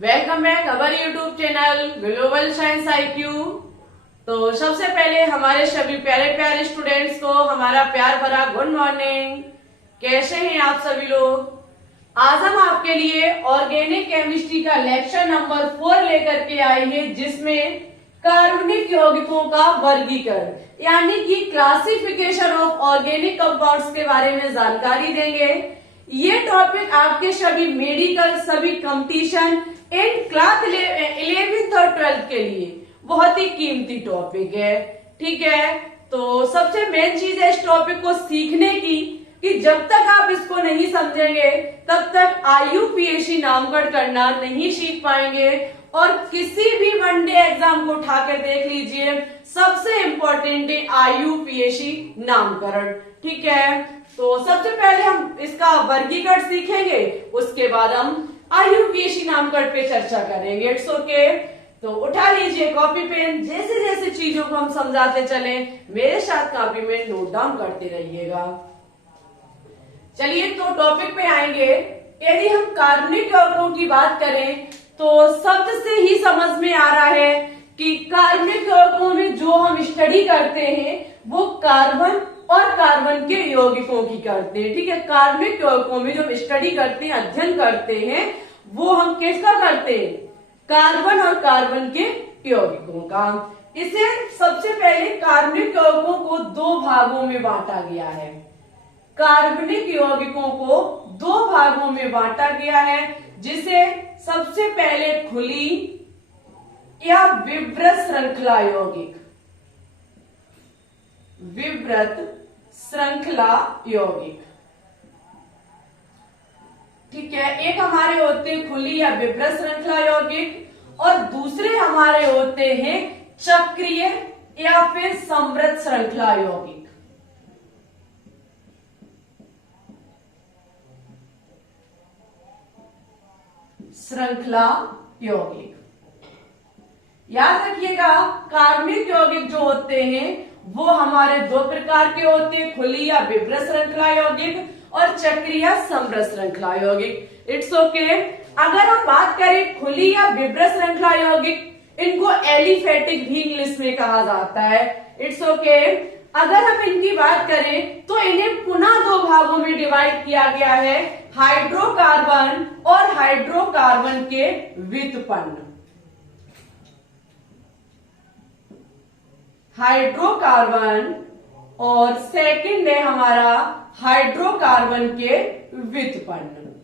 Welcome back our YouTube channel global science IQ। तो सबसे पहले हमारे सभी प्यारे प्यारे स्टूडेंट्स को हमारा प्यार भरा गुड मॉर्निंग। कैसे हैं आप सभी लोग? आज हम आपके लिए ऑर्गेनिक केमिस्ट्री का लेक्चर नंबर 4 लेकर के आए हैं, जिसमें कार्बनिक यौगिकों का वर्गीकरण यानी कि क्लासिफिकेशन ऑफ ऑर्गेनिक कंपाउंड्स के बारे में जानकारी देंगे। ये टॉपिक आपके सभी मेडिकल, सभी कंपटीशन इन क्लास 11th और 12th के लिए बहुत ही कीमती टॉपिक है। ठीक है, तो सबसे मेन चीज है इस टॉपिक को सीखने की कि जब तक आप इसको नहीं समझेंगे तब तक IUPAC नामकरण करना नहीं सीख पाएंगे। और किसी भी वनडे एग्जाम को उठा के देख लीजिए, सबसे इंपॉर्टेंट है IUPAC नामकरण। ठीक है, तो सबसे पहले हम इसका वर्गीकरण सीखेंगे, उसके बाद हम IUPAC नामकरण पे चर्चा करेंगे। इट्स ओके, तो उठा लीजिए कॉपी पेन, जैसे जैसे चीजों को हम समझाते चले मेरे साथ कॉपी में नोट डाउन करते रहिएगा। चलिए तो टॉपिक पे आएंगे। यदि हम कार्बनिक यौगिकों की बात करें तो शब्द से ही समझ में आ रहा है कि कार्बनिक यौगिकों में जो हम स्टडी करते हैं वो कार्बन और कार्बन के यौगिकों की करते हैं। ठीक है, कार्बनिक यौगिकों में जो स्टडी करते हैं, अध्ययन करते हैं, वो हम किसका करते हैं? कार्बन और कार्बन के यौगिकों का। इसे सबसे पहले कार्बनिक यौगिकों को दो भागों में बांटा गया है। कार्बनिक यौगिकों को दो भागों में बांटा गया है, जिसे सबसे पहले खुली या विवृत श्रृंखला यौगिक, विवृत श्रृंखला यौगिक। ठीक है, एक हमारे होते हैं खुली या विवृत श्रृंखला यौगिक और दूसरे हमारे होते हैं चक्रीय या फिर समृद्ध श्रृंखला यौगिक। श्रृंखला यौगिक याद रखिएगा, कार्बनिक यौगिक जो होते हैं वो हमारे दो प्रकार के होते हैं, खुली या विवृत श्रृंखला यौगिक और चक्रीय या समृद्ध श्रृंखला यौगिक। इट्स ओके, अगर हम बात करें खुली या विवृत श्रृंखला यौगिक, इनको एलिफेटिक भी इंग्लिश में कहा जाता है। इट्स ओके, अगर हम इनकी बात करें तो इन्हें पुनः दो भागों में डिवाइड किया गया है, हाइड्रोकार्बन और हाइड्रोकार्बन के व्युत्पन्न। हाइड्रोकार्बन और सेकंड है हमारा हाइड्रोकार्बन के व्युत्पन्न।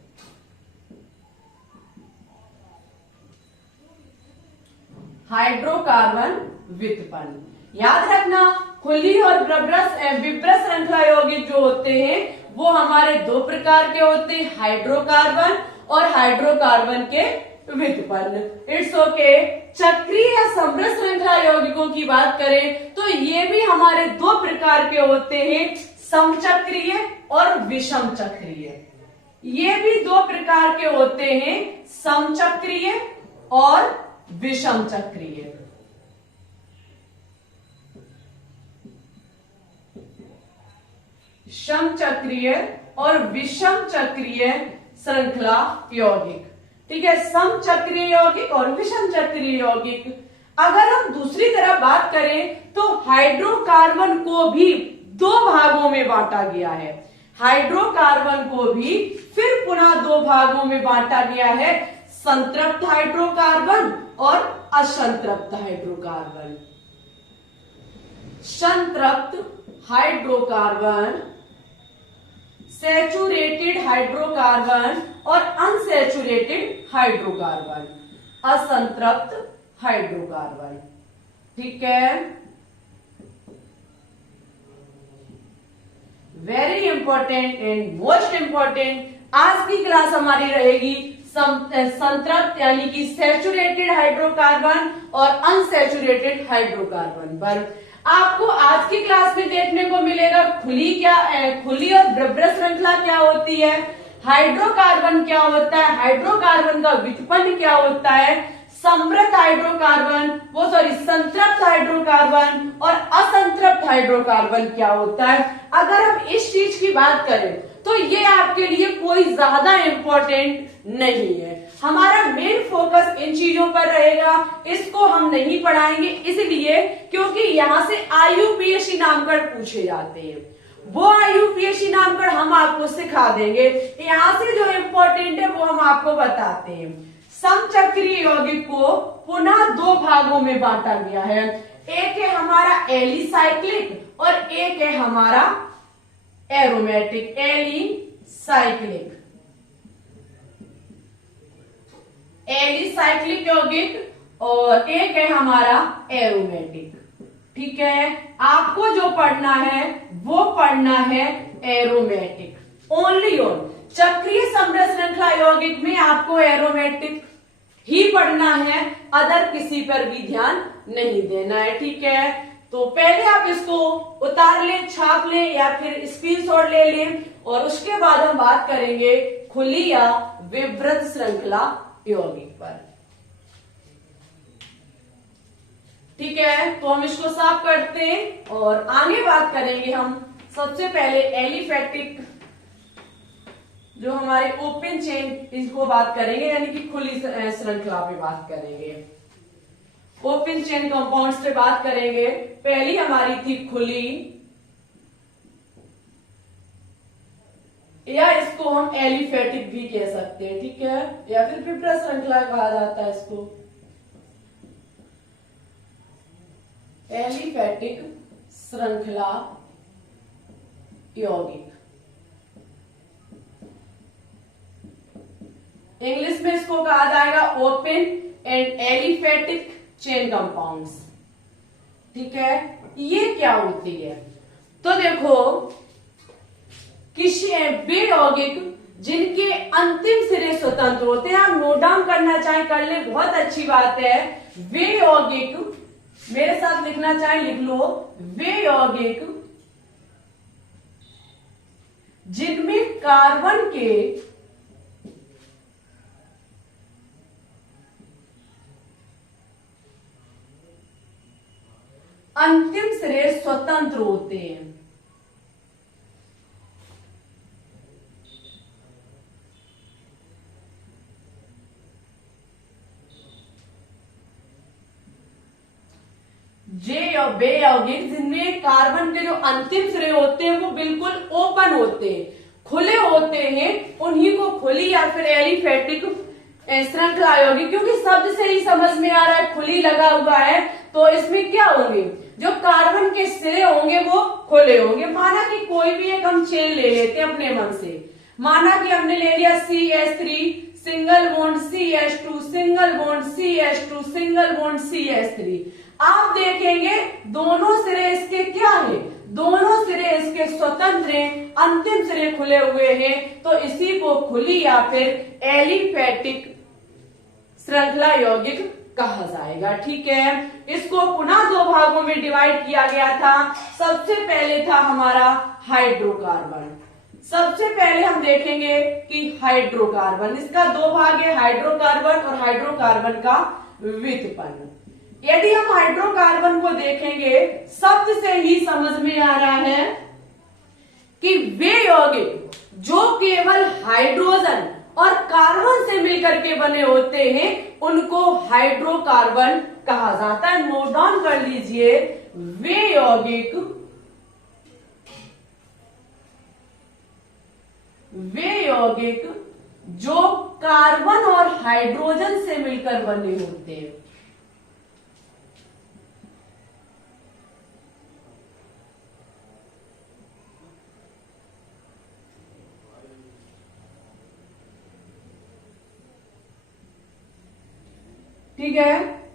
हाइड्रोकार्बन व्युत्पन्न याद रखना, खुली और विवृत श्रृंखला यौगिक जो होते हैं वो हमारे दो प्रकार के होते हैं, हाइड्रोकार्बन और हाइड्रोकार्बन के व्युत्पन्न। इट्स ओके, चक्रीय या समृद्ध श्रृंखला यौगिकों की बात करें तो ये भी हमारे दो प्रकार के होते हैं, समचक्रीय और विषम चक्रीय। ये भी दो प्रकार के होते हैं, समचक्रीय और विषम चक्रीय। समचक्रीय और विषम चक्रीय श्रृंखला यौगिक। ठीक है, समचक्रीय यौगिक और विषम चक्रीय यौगिक। अगर हम दूसरी तरफ बात करें तो हाइड्रोकार्बन को भी दो भागों में बांटा गया है। हाइड्रोकार्बन को भी फिर पुनः दो भागों में बांटा गया है, संतृप्त हाइड्रोकार्बन और असंतृप्त हाइड्रोकार्बन। संतृप्त हाइड्रोकार्बन, सैचुरेटेड हाइड्रोकार्बन और अनसैचुरेटेड हाइड्रोकार्बन, असंतृप्त हाइड्रोकार्बन। ठीक है, very important and most important आज की क्लास हमारी रहेगी संतृप्त यानी कि सैचुरेटेड हाइड्रोकार्बन और अनसैचुरेटेड हाइड्रोकार्बन पर। आपको आज की क्लास में देखने को मिलेगा खुली और विवृत श्रृंखला क्या होती है, हाइड्रोकार्बन क्या होता है, हाइड्रोकार्बन का व्युत्पन्न क्या होता है, समृद्ध हाइड्रोकार्बन संतृप्त हाइड्रोकार्बन और असंतृप्त हाइड्रोकार्बन क्या होता है। अगर हम इस चीज की बात करें तो ये आपके लिए कोई ज्यादा इंपॉर्टेंट नहीं है। हमारा मेन फोकस इन चीजों पर रहेगा, इसको हम नहीं पढ़ाएंगे इसलिए क्योंकि यहाँ से IUPAC नामकरण पूछे जाते हैं। वो IUPAC नामकरण हम आपको सिखा देंगे। यहाँ से जो इम्पोर्टेंट है वो हम आपको बताते हैं। समचक्रीय यौगिक को पुनः दो भागों में बांटा गया है। एक है हमारा एलिसाइक्लिक और एक है हमारा एरोमेटिक। एलिसाइक्लिक यौगिक और एक है हमारा एरोमेटिक। ठीक है, आपको जो पढ़ना है वो पढ़ना है एरोमेटिक। ओनली ऑन चक्रीय समृद्ध श्रृंखला यौगिक में आपको एरोमेटिक ही पढ़ना है, अदर किसी पर भी ध्यान नहीं देना है। ठीक है, तो पहले आप इसको उतार लें, छाप लें या फिर स्क्रीनशॉट ले लें और उसके बाद हम बात करेंगे खुली या विवृत श्रृंखला यौगिक पर। ठीक है, तो हम इसको साफ करते हैं और आगे बात करेंगे हम सबसे पहले एलिफैटिक जो हमारे ओपन चेन इसको बात करेंगे, यानी कि खुली श्रृंखला पे बात करेंगे। ओपन चेन कंपाउंड्स पे बात करेंगे। पहली हमारी थी खुली, या इसको हम एलिफैटिक भी कह सकते हैं। ठीक है, या फिर विवृत श्रृंखला कहा जाता है इसको। एलिफैटिक श्रृंखला यौगिक, इंग्लिश में इसको कहा जाएगा open and aliphatic chain compounds. ठीक है, ये क्या होती है? तो देखो, किसी वे यौगिक जिनके अंतिम सिरे स्वतंत्र होते हैं, आप नोट डाउन करना चाहें कर ले, बहुत अच्छी बात है। वे यौगिक, मेरे साथ लिखना चाहें लिख लो, वे यौगिक जिनमें कार्बन के अंतिम सिरे स्वतंत्र होते हैं। वे यौगिक जिनमें कार्बन के जो अंतिम सिरे होते हैं वो बिल्कुल ओपन होते हैं, खुले होते हैं, उन्हीं को खुली या फिर एलिफैटिक श्रृंखला यौगिक। क्योंकि शब्द से ही समझ में आ रहा है खुली लगा हुआ है, तो इसमें क्या होंगे, जो कार्बन के सिरे होंगे वो खुले होंगे। माना कि कोई भी एक हम चेन ले लेते हैं अपने मन से, माना कि हमने ले लिया CH3 single bond CH2 single bond CH2 single bond CH3। आप देखेंगे दोनों सिरे इसके क्या है, दोनों सिरे इसके स्वतंत्र हैं, अंतिम सिरे खुले हुए हैं, तो इसी को खुली या फिर एलिफैटिक श्रृंखला यौगिक कहा जाएगा। ठीक है, इसको पुनः दो भागों में डिवाइड किया गया था। सबसे पहले था हमारा हाइड्रोकार्बन। सबसे पहले हम देखेंगे कि हाइड्रोकार्बन, इसका दो भाग है, हाइड्रोकार्बन और हाइड्रोकार्बन का व्युत्पन्न। यदि हम हाइड्रोकार्बन को देखेंगे, शब्द से ही समझ में आ रहा है कि वे यौगिक जो केवल हाइड्रोजन और कार्बन से मिलकर के बने होते हैं उनको हाइड्रोकार्बन कहा जाता है। नोट डाउन कर लीजिए, वे यौगिक जो कार्बन और हाइड्रोजन से मिलकर बने होते हैं। ठीक है,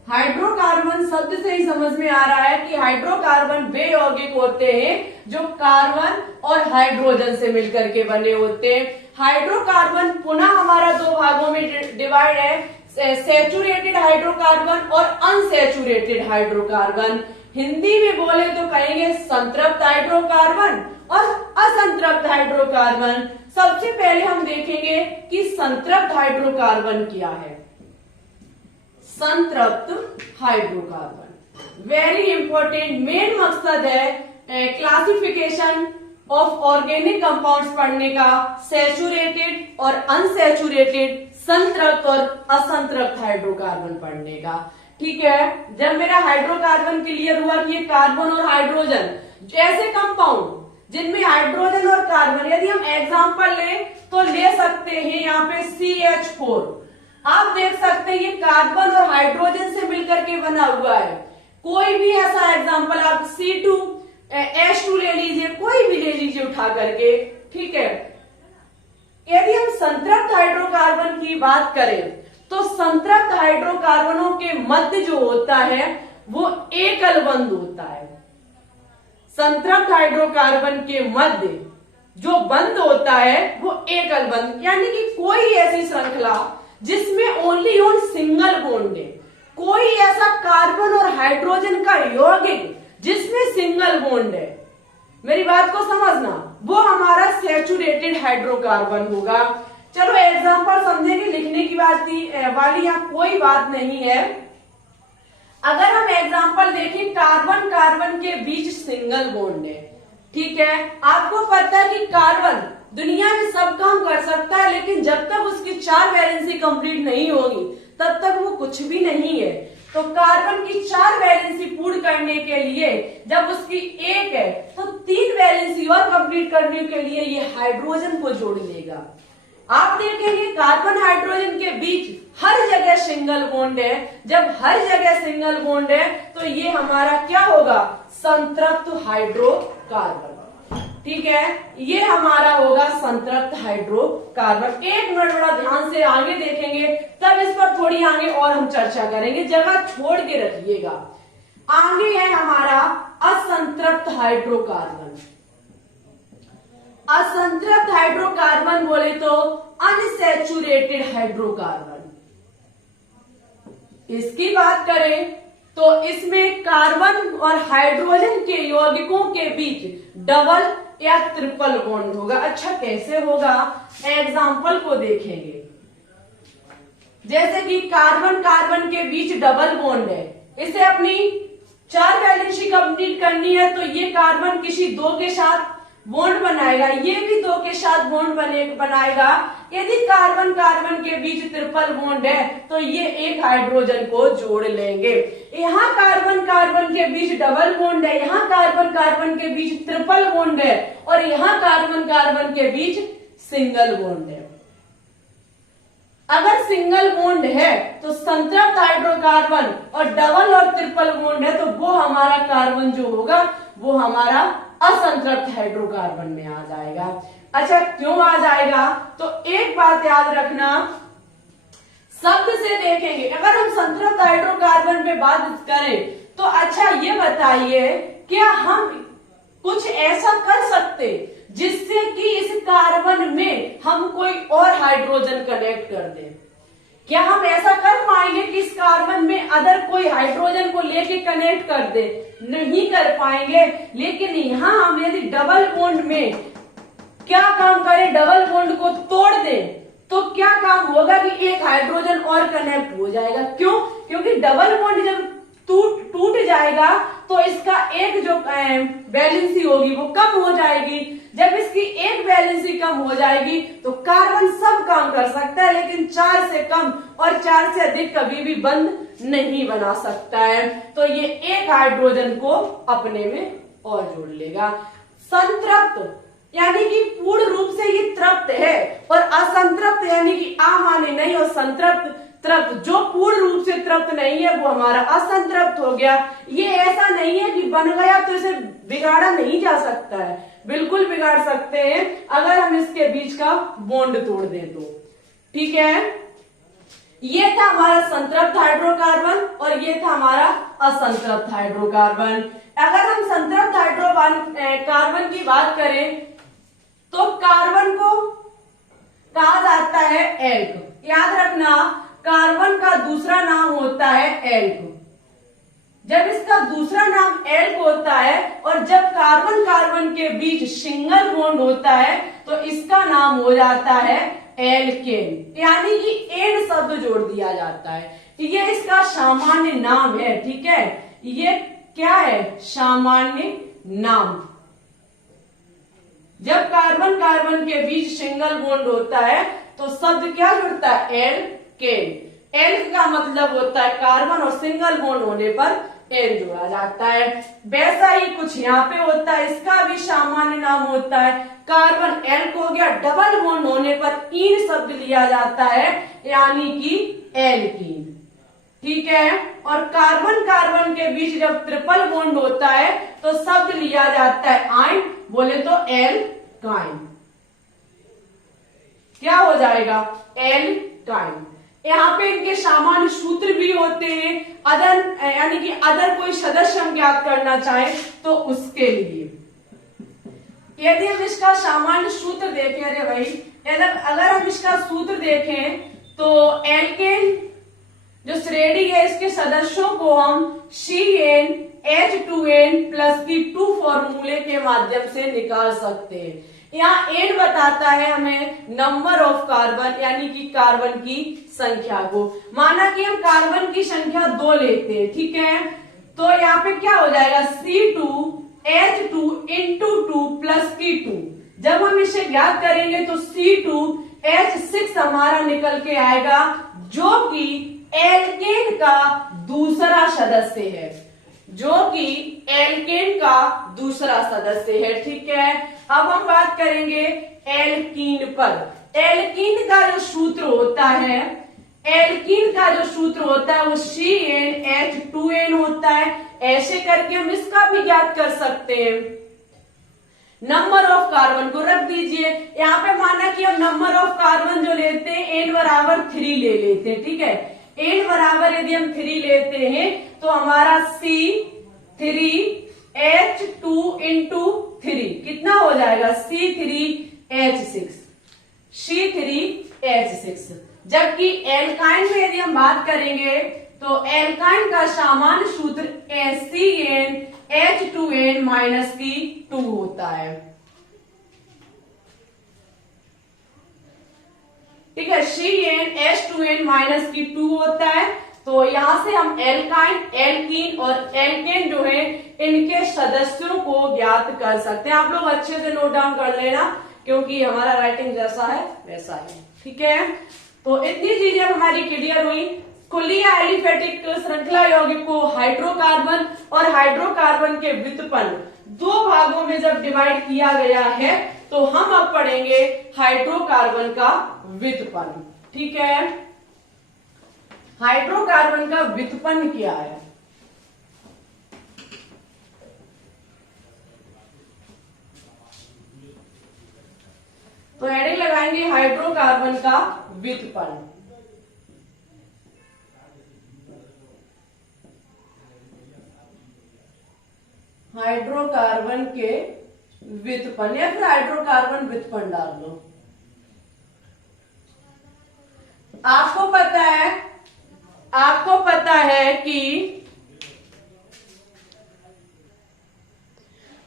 हाइड्रोकार्बन शब्द से ही समझ में आ रहा है कि हाइड्रोकार्बन वे यौगिक होते हैं जो कार्बन और हाइड्रोजन से मिलकर के बने होते हैं। हाइड्रोकार्बन पुनः हमारा दो भागों में डिवाइड है, सैचुरेटेड हाइड्रोकार्बन और अनसैचुरेटेड हाइड्रोकार्बन। हिंदी में बोले तो कहेंगे संतृप्त हाइड्रोकार्बन और असंतृप्त हाइड्रोकार्बन। सबसे पहले हम देखेंगे कि संतृप्त हाइड्रोकार्बन क्या है। संतृप्त हाइड्रोकार्बन वेरी इंपॉर्टेंट, मेन मकसद है क्लासिफिकेशन ऑफ ऑर्गेनिक कंपाउंड्स पढ़ने का, सैचुरेटेड और अनसैचुरेटेड संतृप्त और असंतृप्त हाइड्रोकार्बन पढ़ने का। ठीक है, जब मेरा हाइड्रोकार्बन क्लियर हुआ कि ये कार्बन और हाइड्रोजन ऐसे कंपाउंड जिनमें हाइड्रोजन और कार्बन, यदि हम एग्जांपल लें तो ले सकते हैं यहाँ पे CH4। आप देख सकते हैं ये कार्बन और हाइड्रोजन से मिलकर के बना हुआ है। कोई भी ऐसा एग्जांपल आप C2H2 ले लीजिए, कोई भी ले लीजिए उठा करके। ठीक है, यदि हम संतृप्त हाइड्रोकार्बन की बात करें तो संतृप्त हाइड्रोकार्बनों के मध्य जो होता है वो एकल बंध होता है। संतृप्त हाइड्रोकार्बन के मध्य जो बंध होता है वो एकल बंध, यानी कि कोई ऐसी श्रृंखला जिसमें ओनली ऑन सिंगल बॉन्ड है, कोई ऐसा कार्बन और हाइड्रोजन का यौगिक जिसमें सिंगल बॉन्ड है, मेरी बात को समझना, वो हमारा सैचुरेटेड हाइड्रोकार्बन होगा। चलो एग्जांपल समझेंगे, लिखने की वाली यहाँ कोई बात नहीं है। अगर हम एग्जांपल देखें, कार्बन कार्बन के बीच सिंगल बॉन्ड है। ठीक है, आपको पता है कि कार्बन दुनिया में सब काम कर सकता है, लेकिन जब तक उसकी 4 वैलेंसी कंप्लीट नहीं होगी तब तक वो कुछ भी नहीं है। तो कार्बन की 4 वैलेंसी पूर्ण करने के लिए जब उसकी 1 है तो 3 वैलेंसी और कंप्लीट करने के लिए ये हाइड्रोजन को जोड़ लेगा। आप देखेंगे कार्बन हाइड्रोजन के बीच हर जगह सिंगल बॉन्ड है। जब हर जगह सिंगल बॉन्ड है तो ये हमारा क्या होगा, संतृप्त हाइड्रोकार्बन। ठीक है, ये हमारा होगा संतृप्त हाइड्रोकार्बन। 1 मिनट बड़ा ध्यान से आगे देखेंगे, तब इस पर थोड़ी आगे और हम चर्चा करेंगे, जगह छोड़ के रखिएगा। आगे है हमारा असंतृप्त हाइड्रोकार्बन। असंतृप्त हाइड्रोकार्बन बोले तो अनसैचुरेटेड हाइड्रोकार्बन। इसकी बात करें तो इसमें कार्बन और हाइड्रोजन के यौगिकों के बीच डबल या ट्रिपल बॉन्ड होगा। अच्छा, कैसे होगा, एग्जाम्पल को देखेंगे। जैसे कि कार्बन कार्बन के बीच डबल बॉन्ड है, इसे अपनी 4 वैलेंसी कंप्लीट करनी है, तो ये कार्बन किसी 2 के साथ बॉन्ड बनाएगा, ये भी 2 के साथ बॉन्ड बनाएगा। यदि कार्बन कार्बन के बीच ट्रिपल बॉन्ड है तो ये एक हाइड्रोजन को जोड़ लेंगे। यहाँ कार्बन कार्बन के बीच डबल बॉन्ड है, यहाँ कार्बन कार्बन के बीच ट्रिपल बॉन्ड है, और यहाँ कार्बन कार्बन के बीच सिंगल बॉन्ड है। अगर सिंगल बॉन्ड है तो संतृप्त हाइड्रोकार्बन, और डबल और ट्रिपल बॉन्ड है तो वो हमारा कार्बन जो होगा वो हमारा असंतृप्त हाइड्रोकार्बन में आ जाएगा। अच्छा, क्यों आ जाएगा, तो एक बात याद रखना, शब्द से देखेंगे। अगर हम संतृप्त हाइड्रोकार्बन पे बात करें तो अच्छा ये बताइए, क्या हम कुछ ऐसा कर सकते जिससे कि इस कार्बन में हम कोई और हाइड्रोजन कनेक्ट कर दें? क्या हम ऐसा कर पाएंगे कि इस कार्बन में अदर कोई हाइड्रोजन को लेके कनेक्ट कर दे? नहीं कर पाएंगे। लेकिन यहाँ हम यदि डबल बॉन्ड में क्या काम करें, डबल बॉन्ड को तोड़ दें, तो क्या काम होगा कि एक हाइड्रोजन और कनेक्ट हो जाएगा। क्यों? क्योंकि डबल बॉन्ड जब टूट जाएगा तो इसका एक जो वैलेंसी होगी वो कम हो जाएगी। जब इसकी एक वैलेंसी कम हो जाएगी तो कार्बन सब काम कर सकता है, लेकिन 4 से कम और 4 से अधिक कभी भी बंध नहीं बना सकता है। तो ये एक हाइड्रोजन को अपने में और जोड़ लेगा। संतृप्त यानी कि पूर्ण रूप से ये तृप्त है, और असंतृप्त यानी कि आ माने नहीं और संतृप्त तृप्त, जो पूर्ण रूप से तृप्त नहीं है वो हमारा असंतृप्त हो गया। ये ऐसा नहीं है कि बन गया तो इसे बिगाड़ा नहीं जा सकता है, बिल्कुल बिगाड़ सकते हैं अगर हम इसके बीच का बॉन्ड तोड़ दें तो। ठीक है, ये था हमारा संतृप्त हाइड्रोकार्बन और ये था हमारा असंतृप्त हाइड्रोकार्बन। अगर हम संतृप्त कार्बन की बात करें तो कार्बन को कहा जाता है एल्क। याद रखना, कार्बन का दूसरा नाम होता है एल्क। जब इसका दूसरा नाम एल्क होता है और जब कार्बन कार्बन के बीच सिंगल बॉन्ड होता है तो इसका नाम हो जाता है एल्केन, यानी कि एन शब्द जोड़ दिया जाता है। ये इसका सामान्य नाम है। ठीक है, ये क्या है, सामान्य नाम। जब कार्बन कार्बन के बीच सिंगल बॉन्ड होता है तो शब्द क्या जुड़ता है, एल्केन। एल्क का मतलब होता है कार्बन और सिंगल बॉन्ड होने पर एन जोड़ा जाता है। वैसा ही कुछ यहाँ पे होता है, इसका भी सामान्य नाम होता है कार्बन एल्क हो गया, डबल बॉन्ड होने पर इन शब्द लिया जाता है यानी कि एल्कीन। ठीक है, और कार्बन कार्बन के बीच जब ट्रिपल बॉन्ड होता है तो शब्द लिया जाता है आइन, बोले तो एल्काइन। क्या हो जाएगा, एल्काइन। यहाँ पे इनके सामान्य सूत्र भी होते हैं, अदर यानी कि अदर कोई सदस्य हम ज्ञात करना चाहे तो उसके लिए। यदि हम इसका सामान्य सूत्र देखें, अरे भाई अगर हम इसका सूत्र देखें तो एल्केन जो श्रेणी है इसके सदस्यों को हम CnH2n प्लस की 2 फॉर्मूले के माध्यम से निकाल सकते हैं। यहाँ एन बताता है हमें नंबर ऑफ कार्बन यानी कि कार्बन की संख्या को। माना कि हम कार्बन की संख्या 2 लेते हैं, ठीक है, तो यहाँ पे क्या हो जाएगा C2H2 इंटू 2 प्लस की 2। जब हम इसे ज्ञात करेंगे तो C2H6 हमारा निकल के आएगा जो कि एल्केन का दूसरा सदस्य है, जो कि एल्केन का दूसरा सदस्य है। ठीक है, अब हम बात करेंगे एल्कीन पर। एल्कीन का जो सूत्र होता है, एल्कीन का जो सूत्र होता है वो CnH2n होता है। ऐसे करके हम इसका भी ज्ञात कर सकते हैं। नंबर ऑफ कार्बन को रख दीजिए, यहाँ पे माना कि हम नंबर ऑफ कार्बन जो लेते हैं n बराबर 3 ले लेते हैं। ठीक है, n बराबर यदि हम 3 लेते हैं तो हमारा C3H2 इंटू 3 कितना हो जाएगा C3H6। जबकि एल्काइन में यदि हम बात करेंगे तो एल्काइन का सामान्य सूत्र CnH2n माइनस की 2 होता है। ठीक है, CnH2n माइनस की 2 होता है। तो यहां से हम एल्काइन, एल्कीन और एल्केन जो है इनके सदस्यों को ज्ञात कर सकते हैं। आप लोग अच्छे से नोट डाउन कर लेना क्योंकि हमारा राइटिंग जैसा है वैसा है। ठीक है, तो इतनी चीजें हमारी क्लियर हुई। खुली एलिफेटिक श्रृंखला यौगिक को हाइड्रोकार्बन और हाइड्रोकार्बन के व्युत्पन्न 2 भागों में जब डिवाइड किया गया है तो हम अब पढ़ेंगे हाइड्रोकार्बन का व्युत्पन्न। ठीक है, हाइड्रोकार्बन का व्युत्पन्न क्या है? तो हेडिंग लगाएंगे हाइड्रोकार्बन का व्युत्पन्न। हाइड्रोकार्बन के व्युत्पन्न या फिर हाइड्रोकार्बन व्युत्पन्न डाल दो। आपको पता है कि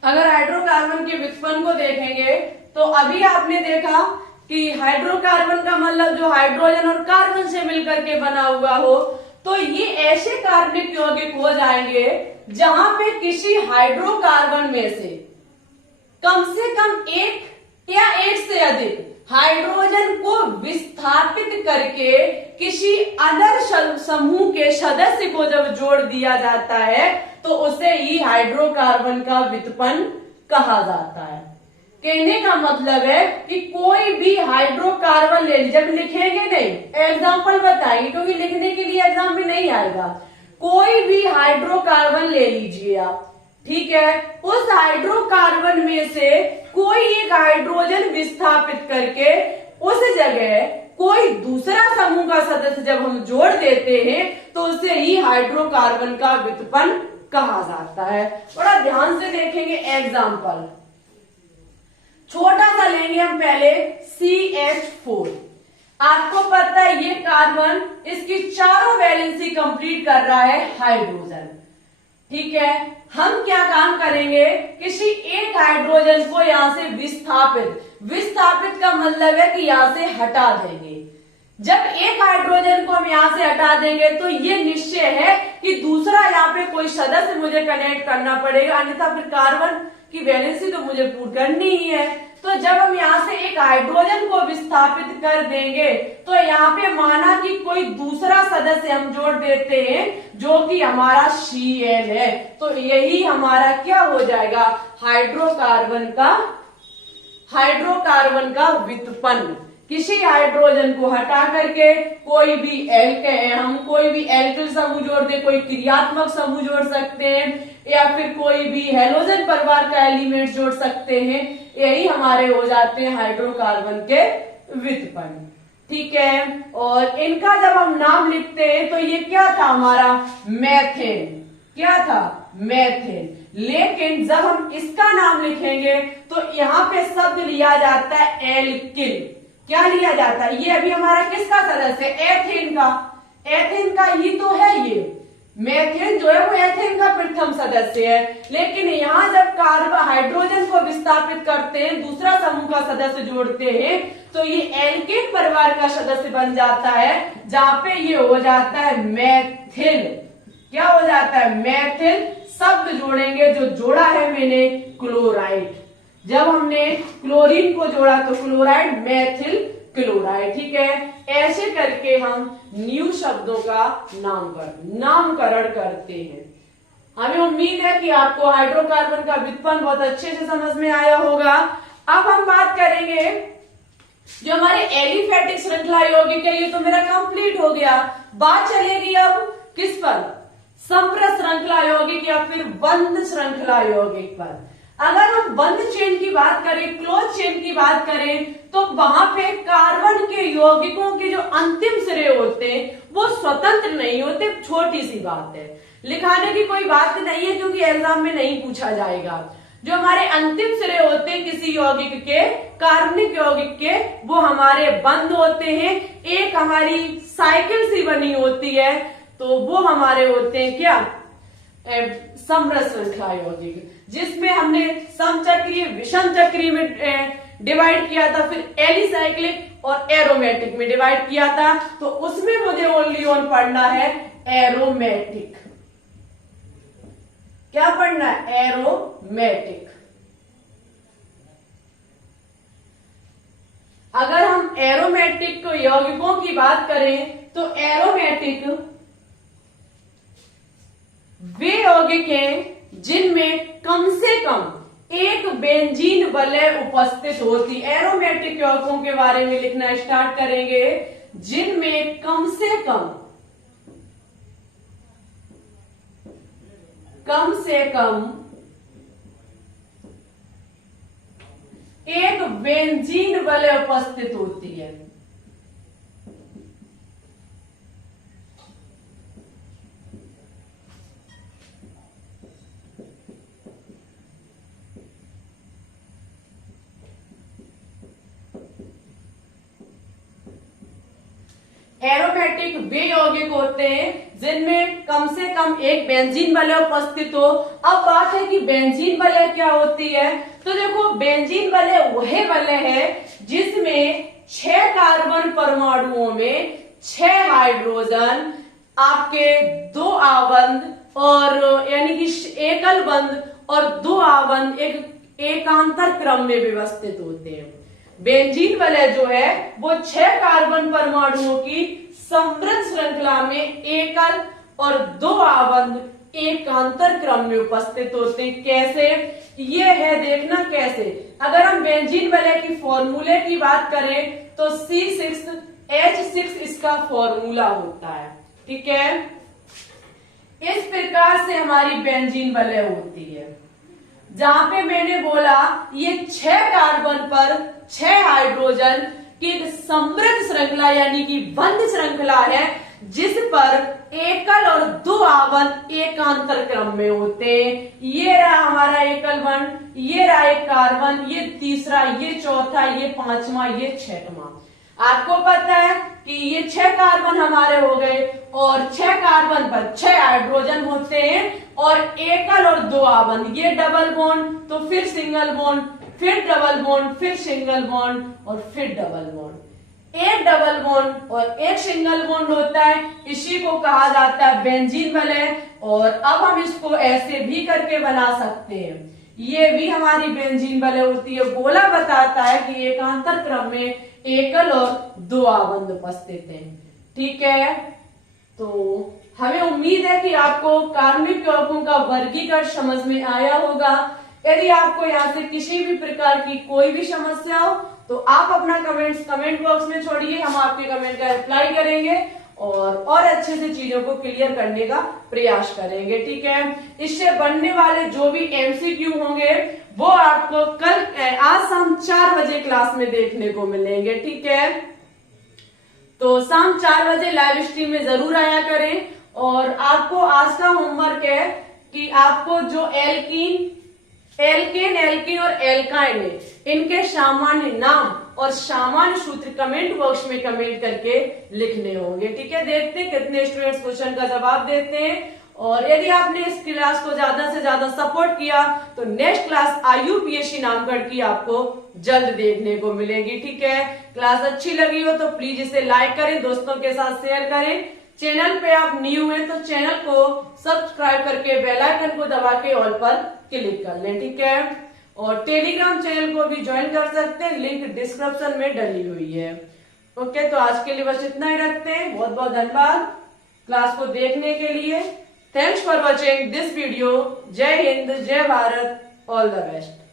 अगर हाइड्रोकार्बन के व्युत्पन्न को देखेंगे तो अभी आपने देखा कि हाइड्रोकार्बन का मतलब जो हाइड्रोजन और कार्बन से मिलकर के बना हुआ हो, तो ये ऐसे कार्बनिक यौगिक हो जाएंगे जहां पे किसी हाइड्रोकार्बन में से कम एक या एक से अधिक हाइड्रोजन को विस्थापित करके किसी अदर समूह के सदस्य को जब जोड़ दिया जाता है तो उसे ही हाइड्रोकार्बन का व्युत्पन्न कहा जाता है। कहने का मतलब है कि कोई भी हाइड्रोकार्बन ले लीजिए, जब लिखेंगे नहीं एग्जाम्पल बताएंगे क्योंकि लिखने के लिए एग्जाम में नहीं आएगा। कोई भी हाइड्रोकार्बन ले लीजिए आप, ठीक है, उस हाइड्रोकार्बन में से कोई एक हाइड्रोजन विस्थापित करके उस जगह कोई दूसरा समूह का सदस्य जब हम जोड़ देते हैं तो उसे ही हाइड्रोकार्बन का व्युत्पन्न कहा जाता है। बड़ा ध्यान से देखेंगे एग्जाम्पल। छोटा सा लेंगे हम पहले CH4। आपको पता है ये कार्बन इसकी चारों वैलेंसी कंप्लीट कर रहा है हाइड्रोजन। ठीक है, हम क्या काम करेंगे, किसी एक हाइड्रोजन को यहां से विस्थापित का मतलब है कि यहां से हटा देंगे। जब एक हाइड्रोजन को हम यहां से हटा देंगे तो ये निश्चय है कि दूसरा यहाँ पे कोई सदस्य मुझे कनेक्ट करना पड़ेगा, अन्यथा फिर कार्बन की वैलेंसी तो मुझे पूरी करनी ही है। तो जब हम यहाँ से एक हाइड्रोजन को विस्थापित कर देंगे तो यहाँ पे माना कि कोई दूसरा सदस्य हम जोड़ देते हैं जो कि हमारा Cl है, तो यही हमारा क्या हो जाएगा, हाइड्रोकार्बन का व्युत्पन्न। किसी हाइड्रोजन को हटा करके कोई भी हम कोई भी एल्किल समूह जोड़ दे, कोई क्रियात्मक समूह जोड़ सकते हैं या फिर कोई भी हैलोजन परिवार का एलिमेंट जोड़ सकते हैं, यही हमारे हो जाते हैं हाइड्रोकार्बन के व्युत्पन्न। ठीक है, और इनका जब हम नाम लिखते हैं तो ये क्या था हमारा, मेथेन। क्या था, मेथेन। लेकिन जब हम इसका नाम लिखेंगे तो यहाँ पे शब्द लिया जाता है एल्किल। क्या लिया जाता है, ये अभी हमारा किसका सदस्य है, एथेन का। एथेन का ही तो है ये, मेथेन जो है वो एथेन का प्रथम सदस्य है। लेकिन यहाँ जब कार्बन हाइड्रोजन को विस्थापित करते हैं, दूसरा समूह का सदस्य जोड़ते हैं, तो ये एल्केन परिवार का सदस्य बन जाता है, जहां पे ये हो जाता है मेथिल। क्या हो जाता है, मेथिल। शब्द जोड़ेंगे, जो जोड़ा है मैंने क्लोराइड। जब हमने क्लोरीन को जोड़ा तो क्लोराइड, मेथिल क्लोराइड। ठीक है, ऐसे करके हम न्यू शब्दों का नामकरण करते हैं। हमें उम्मीद है कि आपको हाइड्रोकार्बन का व्युत्पन्न बहुत अच्छे से समझ में आया होगा। अब हम बात करेंगे जो हमारे एलिफैटिक श्रृंखला यौगिक है, ये तो मेरा कंप्लीट हो गया। बात चलेगी अब किस पर, संप्रत श्रृंखला यौगिक या फिर बंद श्रृंखला यौगिक पर। अगर हम बंद चेन की बात करें, क्लोज चेन की बात करें, तो वहां पे कार्बन के यौगिकों के जो अंतिम सिरे होते हैं वो स्वतंत्र नहीं होते। छोटी सी बात है, लिखाने की कोई बात नहीं है क्योंकि एग्जाम में नहीं पूछा जाएगा। जो हमारे अंतिम सिरे होते हैं किसी यौगिक के, कार्बनिक यौगिक के, वो हमारे बंद होते हैं। एक हमारी साइकिल सी बनी होती है, तो वो हमारे होते हैं क्या, समृद्ध श्रृंखला यौगिक, जिसमें हमने समचक्रीय, विषम चक्रीय में डिवाइड किया था, फिर एलिसाइक्लिक और एरोमेटिक में डिवाइड किया था। तो उसमें मुझे ओनली ऑन पढ़ना है एरोमेटिक। क्या पढ़ना है, एरोमेटिक। अगर हम एरोमेटिक यौगिकों की बात करें तो एरोमेटिक वे यौगिक हैं जिनमें कम से कम एक बेंजीन वलय उपस्थित होती। एरोमेटिक यौगिकों के बारे में लिखना स्टार्ट करेंगे जिनमें कम से कम एक बेंजीन वलय उपस्थित होती है। एरोमेटिक वे यौगिक होते हैं जिनमें कम से कम एक बेंजीन वलय उपस्थित हो। अब बात है कि बेंजीन वलय क्या होती है, तो देखो बेंजीन वलय वह वलय है जिसमें 6 कार्बन परमाणुओं में 6 हाइड्रोजन, आपके 2 आबंध और यानी कि एकल बंध और 2 आबंध एक एकांतर क्रम में व्यवस्थित होते हैं। बेंजीन वलय जो है वो 6 कार्बन परमाणुओं की समृद्ध श्रृंखला में एकल और 2 आबंध एकांतर क्रम में उपस्थित होते हैं। कैसे, ये है देखना कैसे। अगर हम बेंजीन वलय की फॉर्मूले की बात करें तो C6H6 इसका फॉर्मूला होता है। ठीक है, इस प्रकार से हमारी बेंजीन वलय होती है, जहां पे मैंने बोला ये 6 कार्बन पर 6 हाइड्रोजन की एक समृद्ध श्रृंखला यानी कि बंद श्रृंखला है, जिस पर एकल और 2 आबंध एकांतर क्रम में होते हैं। ये रहा हमारा एकल बंध, ये रहा एक कार्बन, ये तीसरा, ये चौथा, ये 5वां, ये 6वां। आपको पता है कि ये 6 कार्बन हमारे हो गए और 6 कार्बन पर 6 हाइड्रोजन होते हैं और एकल और 2 आबंध। ये डबल बॉन्ड, तो फिर सिंगल बॉन्ड, फिर डबल बॉन्ड, फिर सिंगल बॉन्ड और फिर डबल बॉन्ड। एक डबल बॉन्ड और एक सिंगल बॉन्ड होता है, इसी को कहा जाता है बेंजीन वलय। और अब हम इसको ऐसे भी करके बना सकते हैं ये भी हमारी बेंजीन वलय होती है। गोला बताता है कि एकांतर क्रम में एकल और दो आबंध उपस्थित हैं। ठीक है, तो हमें उम्मीद है कि आपको कार्बनिक यौगिकों का वर्गीकरण समझ में आया होगा। यदि आपको यहाँ से किसी भी प्रकार की कोई भी समस्या हो तो आप अपना कमेंट बॉक्स में छोड़िए, हम आपके कमेंट का रिप्लाई करेंगे और अच्छे से चीजों को क्लियर करने का प्रयास करेंगे। ठीक है, इससे बनने वाले जो भी एमसीक्यू होंगे वो आपको कल आज शाम 4 बजे क्लास में देखने को मिलेंगे। ठीक है, तो शाम 4 बजे लाइव स्ट्रीम में जरूर आया करें। और आपको आज का होमवर्क है कि आपको जो एल्कीन और एल्काइन है, इनके सामान्य नाम और सामान्य सूत्र कमेंट बॉक्स में कमेंट करके लिखने होंगे। ठीक है, देखते हैं कितने स्टूडेंट्स क्वेश्चन का जवाब देते हैं। और यदि आपने इस क्लास को ज्यादा से ज्यादा सपोर्ट किया तो नेक्स्ट क्लास IUPAC नामकरण की आपको जल्द देखने को मिलेगी। ठीक है, क्लास अच्छी लगी हो तो प्लीज इसे लाइक करें, दोस्तों के साथ शेयर करें। चैनल पे आप न्यू हैं तो चैनल को सब्सक्राइब करके बेल आइकन को दबा के ऑल पर क्लिक कर लें। ठीक है, और टेलीग्राम चैनल को भी ज्वाइन कर सकते हैं, लिंक डिस्क्रिप्शन में डली हुई है। ओके, तो आज के लिए बस इतना ही रखते हैं। बहुत बहुत धन्यवाद क्लास को देखने के लिए। Thanks for watching this video. जय हिंद, जय भारत, ऑल द बेस्ट।